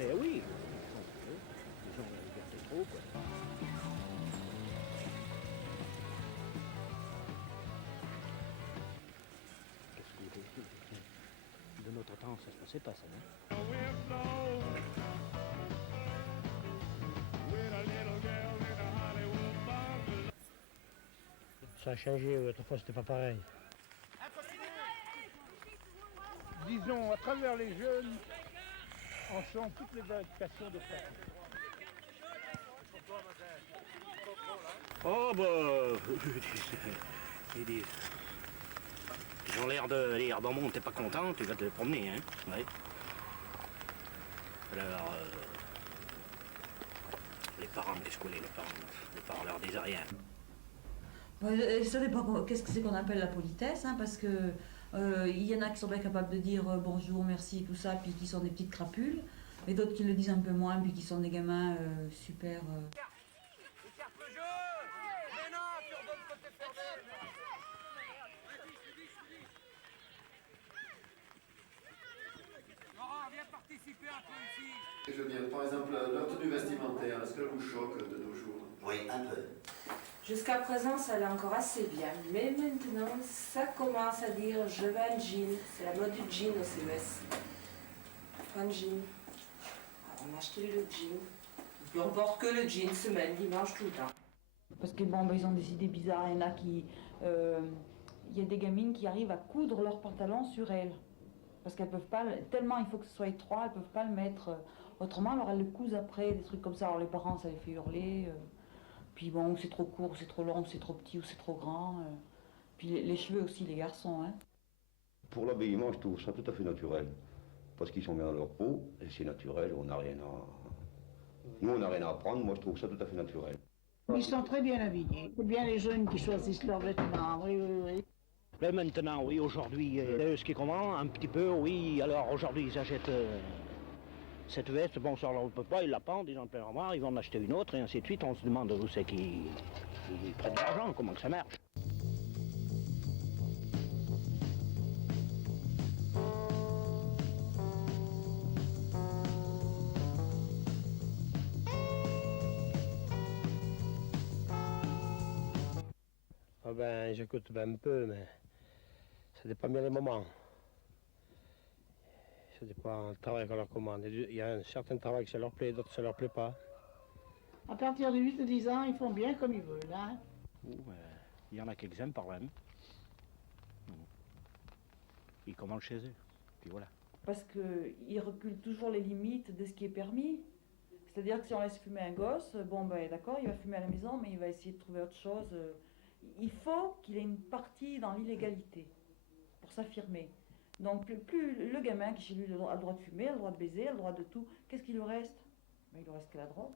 Eh oui, les gens la liberté trop, quoi. Qu'est-ce que vous voulez? De notre temps, ça se passait pas, ça, non? Ça a changé, autrefois c'était pas pareil. Disons, à travers les jeunes, on sent toutes les indications de faire. Oh bah, ils ont l'air de dire, bon, t'es pas content, tu vas te promener, hein. Ouais. Alors, les parents, qu'est-ce que les parents? Les parents leur disent rien. Ça dépend qu'est-ce que c'est qu'on appelle la politesse, hein, parce que il y en a qui sont bien capables de dire bonjour, merci, tout ça, puis qui sont des petites crapules, et d'autres qui le disent un peu moins, puis qui sont des gamins super. Écarte le jeu! Mais non, tu redonnes côté fermé! Laurent, viens participer un peu ici! Je veux dire, par exemple, leur tenue vestimentaire, est-ce qu'elle vous choque de nos jours? Oui, un peu. Jusqu'à présent, ça allait encore assez bien. Mais maintenant, ça commence à dire je veux un jean. C'est la mode du jean au CES. Un jean. Alors, on a acheté le jean. Et puis on porte que le jean, semaine, dimanche, tout le temps. Parce que bon, ils ont des idées bizarres. Il y en a qui. Il y a des gamines qui arrivent à coudre leurs pantalons sur elles. Parce qu'elles peuvent pas. Tellement il faut que ce soit étroit, elles peuvent pas le mettre autrement. Alors elles le cousent après, des trucs comme ça. Alors les parents, ça les fait hurler. Puis bon, c'est trop court, c'est trop long, c'est trop petit ou c'est trop grand. Puis les cheveux aussi, les garçons. Hein. Pour l'habillement, je trouve ça tout à fait naturel. Parce qu'ils sont bien dans leur peau, et c'est naturel, on n'a rien à... Nous, on n'a rien à apprendre, moi je trouve ça tout à fait naturel. Ils sont très bien habillés. C'est bien les jeunes qui choisissent leurs vêtements, oui, oui, oui. Mais maintenant, oui, aujourd'hui, ce qui est comment, un petit peu, oui, alors aujourd'hui ils achètent cette veste, bon, ça on ne peut pas, ils la pendent, ils en plein armoire, ils vont en acheter une autre, et ainsi de suite, on se demande où c'est qu'ils prennent de l'argent, comment que ça marche. Ah ben, j'écoute un peu, mais ça dépend bien des moments. Ça dépend du travail qu'on leur commande. Il y a un certain travail que ça leur plaît, d'autres ça leur plaît pas. À partir de 8 ou 10 ans, ils font bien comme ils veulent. Hein. Il y en a quelques-uns par même. Ils commandent chez eux, puis voilà. Parce qu'ils reculent toujours les limites de ce qui est permis. C'est-à-dire que si on laisse fumer un gosse, bon ben d'accord, il va fumer à la maison, mais il va essayer de trouver autre chose. Il faut qu'il ait une partie dans l'illégalité pour s'affirmer. Donc plus le gamin qui chez lui a le droit de fumer, a le droit de baiser, a le droit de tout, qu'est-ce qu'il lui reste? Ben, il lui reste que la drogue.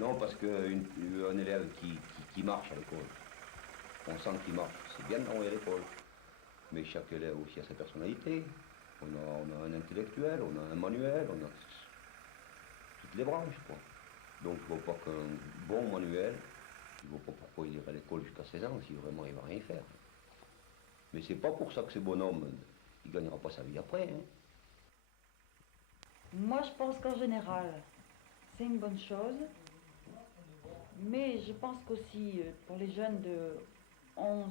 Non, parce qu'un élève qui marche à l'école, on sent qu'il marche, c'est bien d'envoyer à l'école. Mais chaque élève aussi a sa personnalité. On a un intellectuel, on a un manuel, on a toutes les branches, quoi. Donc il ne faut pas qu'un bon manuel, il ne vaut pas pourquoi il irait à l'école jusqu'à 16 ans si vraiment il ne va rien faire. Mais c'est pas pour ça que ce bonhomme, il ne gagnera pas sa vie après. Hein. Moi je pense qu'en général, c'est une bonne chose. Mais je pense qu'aussi, pour les jeunes de 11,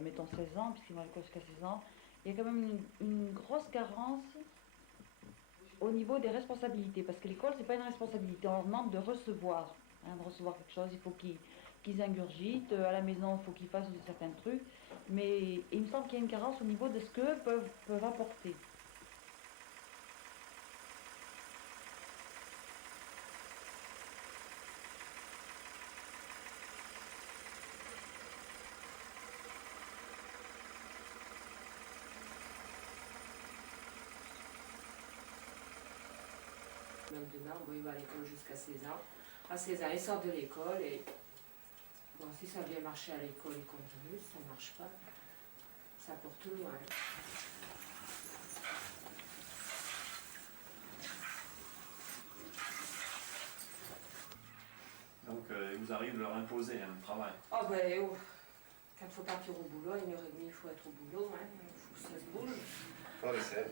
mettons 16 ans, puisqu'ils vont à l'école jusqu'à 16 ans, il y a quand même une grosse carence au niveau des responsabilités, parce que l'école, c'est pas une responsabilité, on leur demande de recevoir, hein, de recevoir quelque chose, il faut qu'ils ingurgitent, à la maison, il faut qu'ils fassent certains trucs, mais il me semble qu'il y a une carence au niveau de ce qu'eux peuvent apporter. Maintenant, bon, il va à l'école jusqu'à 16 ans. À 16 ans, il sort de l'école et bon, si ça a bien marché à l'école, il continue. Si ça ne marche pas, ça porte loin. Donc, il vous arrive de leur imposer un travail. Oh ben, oh. Quand il faut partir au boulot, à 1h30, il faut être au boulot, hein. Il faut que ça se bouge. Pas les scènes.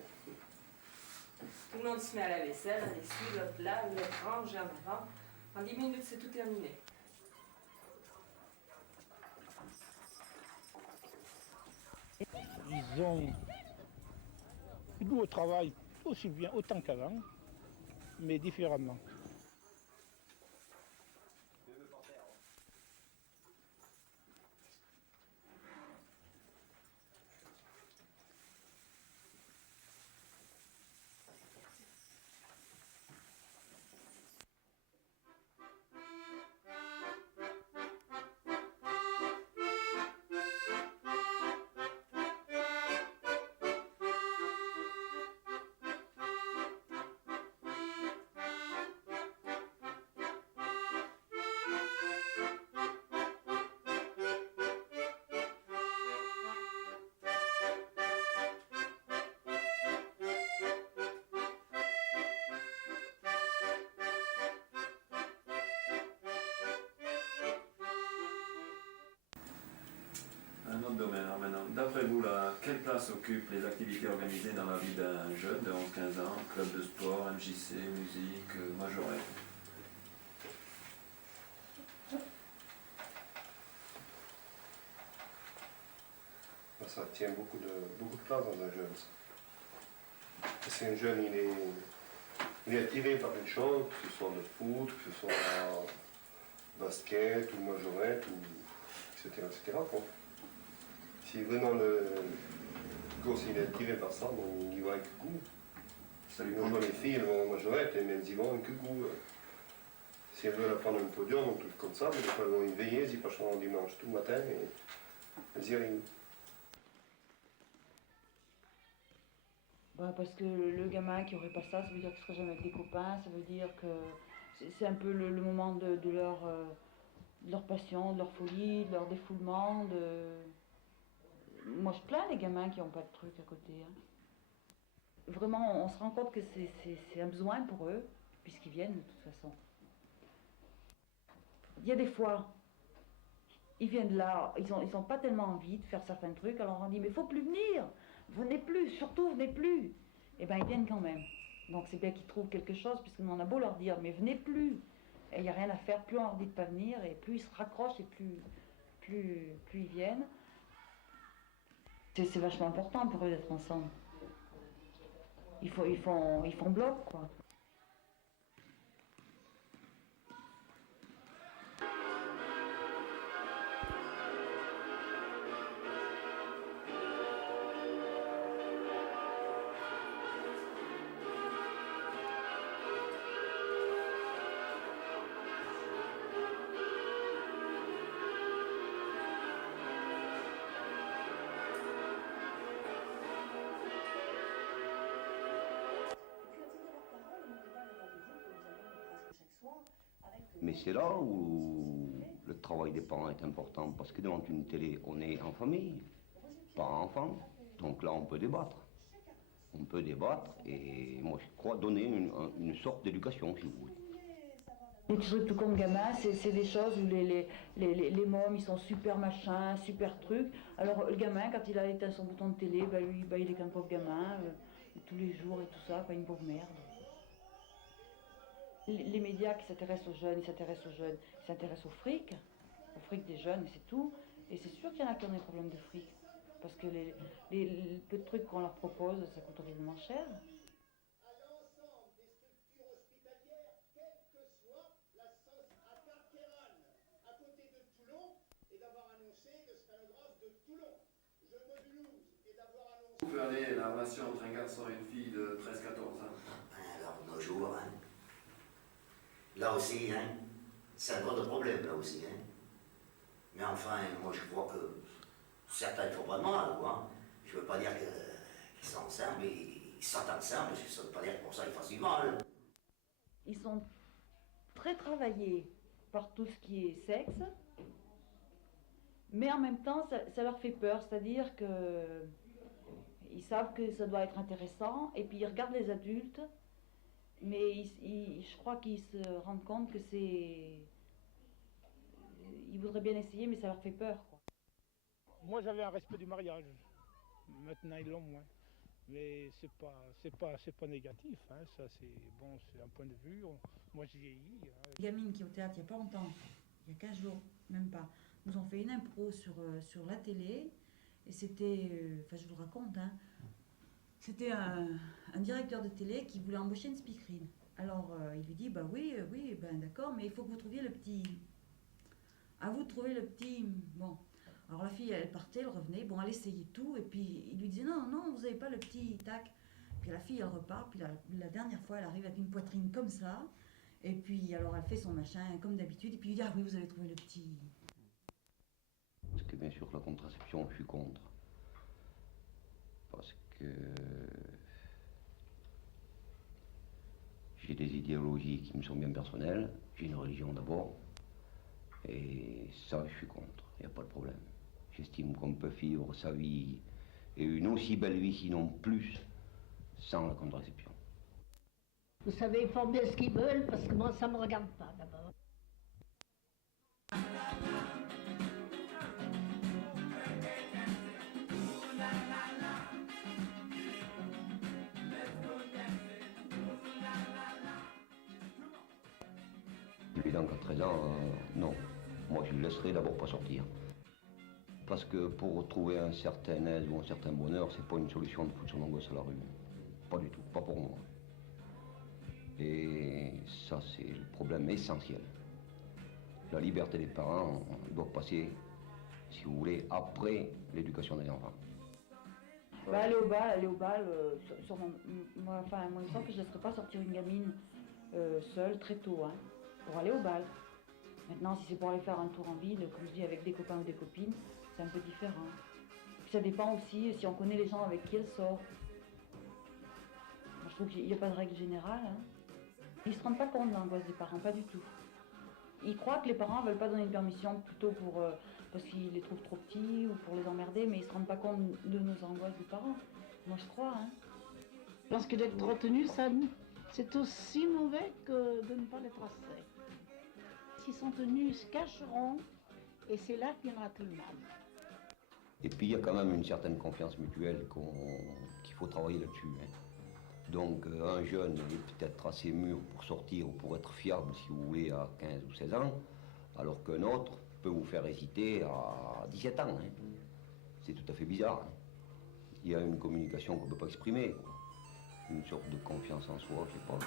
Tout le monde se met à la vaisselle, on essuie, l'autre là, l'autre range, en avant. En 10 minutes, c'est tout terminé. Ils ont du goût au travail aussi bien, autant qu'avant, mais différemment. Un autre domaine, alors maintenant. D'après vous, là, quelle place occupent les activités organisées dans la vie d'un jeune de 11-15 ans? Club de sport, MJC, musique, majorette? Ça tient beaucoup de place dans un jeune. C'est un jeune, il est attiré par une chose, que ce soit le foot, que ce soit basket ou majorette, ou etc. etc. quoi. Si vraiment le gosse il est attiré par ça, bon, il y va avec goût. Ça lui rejoint les filles, elles vont en majorette, et même elles y vont avec goût. Si elles veulent prendre un podium, un truc comme ça, mais des fois elles vont y veiller, elles y passent un dimanche tout le matin, et elles y arrivent. Bah, parce que le gamin qui aurait pas ça, ça veut dire qu'il serait jamais avec des copains, ça veut dire que c'est un peu le moment de leur passion, de leur folie, de leur défoulement. Moi je plains les gamins qui n'ont pas de trucs à côté. Hein. Vraiment, on se rend compte que c'est un besoin pour eux, puisqu'ils viennent de toute façon. Il y a des fois, ils viennent là, ils ont pas tellement envie de faire certains trucs, alors on dit mais il faut plus venir, venez plus, surtout venez plus. Et bien ils viennent quand même. Donc c'est bien qu'ils trouvent quelque chose, puisqu'on en a beau leur dire mais venez plus. Et il n'y a rien à faire, plus on leur dit de pas venir, et plus ils se raccrochent et plus ils viennent. C'est vachement important pour eux d'être ensemble. Ils font bloc quoi. Mais c'est là où le travail des parents est important, parce que devant une télé, on est en famille, pas enfant. Donc là, on peut débattre. On peut débattre et moi, je crois donner une sorte d'éducation, si vous voulez. Les trucs tout comme gamin, c'est des choses où les mômes, ils sont super machins, super trucs. Alors le gamin, quand il a éteint son bouton de télé, bah, lui, bah, il est qu'un pauvre gamin, tous les jours et tout ça, pas une pauvre merde. Les médias qui s'intéressent aux jeunes, ils s'intéressent au fric des jeunes et c'est tout. Et c'est sûr qu'il y en a qui ont des problèmes de fric. Parce que les peu de trucs qu'on leur propose, ça coûte horriblement cher. peut aller la relation entre un garçon et une fille de 13-14 ans? Alors, nos jours, hein. Là aussi, hein, c'est un gros problème, là aussi, hein. Mais enfin, moi je crois que certains ne font pas de mal, quoi. Je veux pas dire qu'ils sont ensemble, ils sortent ensemble, ça veut pas dire que pour ça ils fassent du mal. Ils sont très travaillés par tout ce qui est sexe, mais en même temps, ça leur fait peur, c'est-à-dire que ils savent que ça doit être intéressant, et puis ils regardent les adultes, mais je crois qu'ils se rendent compte que c'est... Ils voudraient bien essayer, mais ça leur fait peur, quoi. Moi j'avais un respect du mariage, maintenant ils l'ont moins. Mais c'est pas négatif, hein. Ça c'est bon, c'est un point de vue. Moi je vieillis. Hein. Les gamines qui au théâtre il n'y a pas longtemps, il y a 15 jours, même pas, nous ont fait une impro sur la télé, et c'était, enfin je vous le raconte, hein, c'était un directeur de télé qui voulait embaucher une speakerine. Alors il lui dit, bah oui, ben d'accord, mais il faut que vous trouviez le petit... À vous de trouver le petit... Bon, alors la fille, elle partait, elle revenait, bon, elle essayait tout, et puis il lui disait, non, vous n'avez pas le petit tac. Puis la fille, elle repart, puis la dernière fois, elle arrive avec une poitrine comme ça, et puis alors elle fait son machin comme d'habitude, et puis il dit, ah oui, vous avez trouvé le petit... Parce que bien sûr, la contraception, je suis contre. Parce que j'ai des idéologies qui me sont bien personnelles, j'ai une religion d'abord, et ça, je suis contre, il n'y a pas de problème. J'estime qu'on peut vivre sa vie, et une aussi belle vie, sinon plus, sans la contraception. Vous savez, ils font bien ce qu'ils veulent, parce que moi, ça ne me regarde pas, d'abord. Évidemment qu'à 13 ans, non. Moi, je le laisserai d'abord pas sortir. Parce que pour trouver un certain aise ou un certain bonheur, c'est pas une solution de foutre son angoisse à la rue. Pas du tout, pas pour moi. Et ça, c'est le problème essentiel. La liberté des parents doit passer, si vous voulez, après l'éducation des enfants. Bah, aller au bal, moi, il semble que je ne laisserais pas sortir une gamine seule très tôt, hein, pour aller au bal. Maintenant, si c'est pour aller faire un tour en ville, comme je dis, avec des copains ou des copines, c'est un peu différent. Et puis ça dépend aussi si on connaît les gens avec qui elle sort. Moi, je trouve qu'il n'y a pas de règle générale, hein. Ils ne se rendent pas compte de l'angoisse des parents, pas du tout. Ils croient que les parents ne veulent pas donner une permission plutôt parce qu'ils les trouvent trop petits ou pour les emmerder, mais ils ne se rendent pas compte de nos angoisses des parents. Moi, je crois, hein. Je pense que d'être retenu, ça, c'est aussi mauvais que de ne pas l'être assez. S'ils sont tenus, ils se cacheront, et c'est là qu'il y en aura tout le mal. Et puis, il y a quand même une certaine confiance mutuelle qu'il faut travailler là-dessus, hein. Donc, un jeune est peut-être assez mûr pour sortir ou pour être fiable, si vous voulez, à 15 ou 16 ans, alors qu'un autre peut vous faire hésiter à 17 ans, hein. C'est tout à fait bizarre, hein. Il y a une communication qu'on ne peut pas exprimer, quoi. Une sorte de confiance en soi, je sais pas.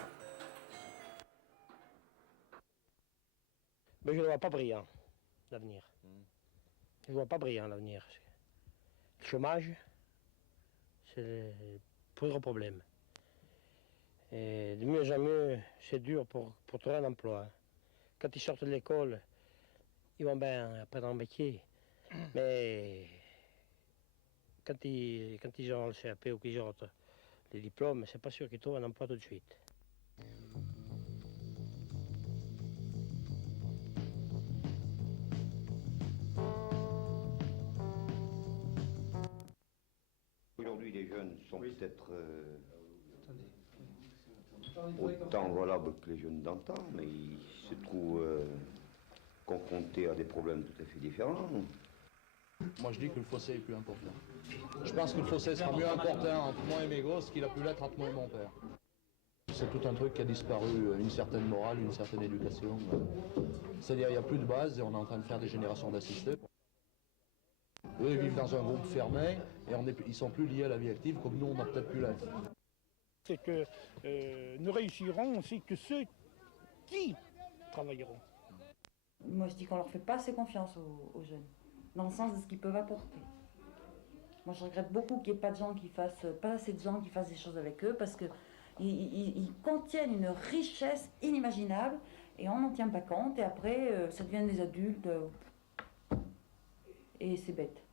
Mais je ne vois pas brillant, l'avenir. Je ne vois pas brillant, l'avenir. Le chômage, c'est le plus gros problème. Et de mieux en mieux, c'est dur pour trouver un emploi. Quand ils sortent de l'école, ils vont bien apprendre un métier. Mais quand ils auront le CAP ou qu'ils auront les diplômes, c'est pas sûr qu'ils trouvent un emploi tout de suite. Aujourd'hui, les jeunes sont peut-être autant valables que les jeunes d'antan, mais ils se trouvent confrontés à des problèmes tout à fait différents. Moi je dis que le fossé est plus important. Je pense que le fossé sera mieux important entre moi et mes gosses qu'il a pu l'être entre moi et mon père. C'est tout un truc qui a disparu, une certaine morale, une certaine éducation. C'est-à-dire il n'y a plus de base et on est en train de faire des générations d'assistés. Eux ils vivent dans un groupe fermé et ils sont plus liés à la vie active comme nous on a peut-être pu l'être. C'est que nous réussirons aussi que ceux qui travailleront. Moi, je dis qu'on leur fait pas assez confiance aux jeunes, dans le sens de ce qu'ils peuvent apporter. Moi, je regrette beaucoup qu'il n'y ait pas de gens qui fassent, pas assez de gens qui fassent des choses avec eux, parce que ils contiennent une richesse inimaginable et on n'en tient pas compte. Et après, ça devient des adultes et c'est bête.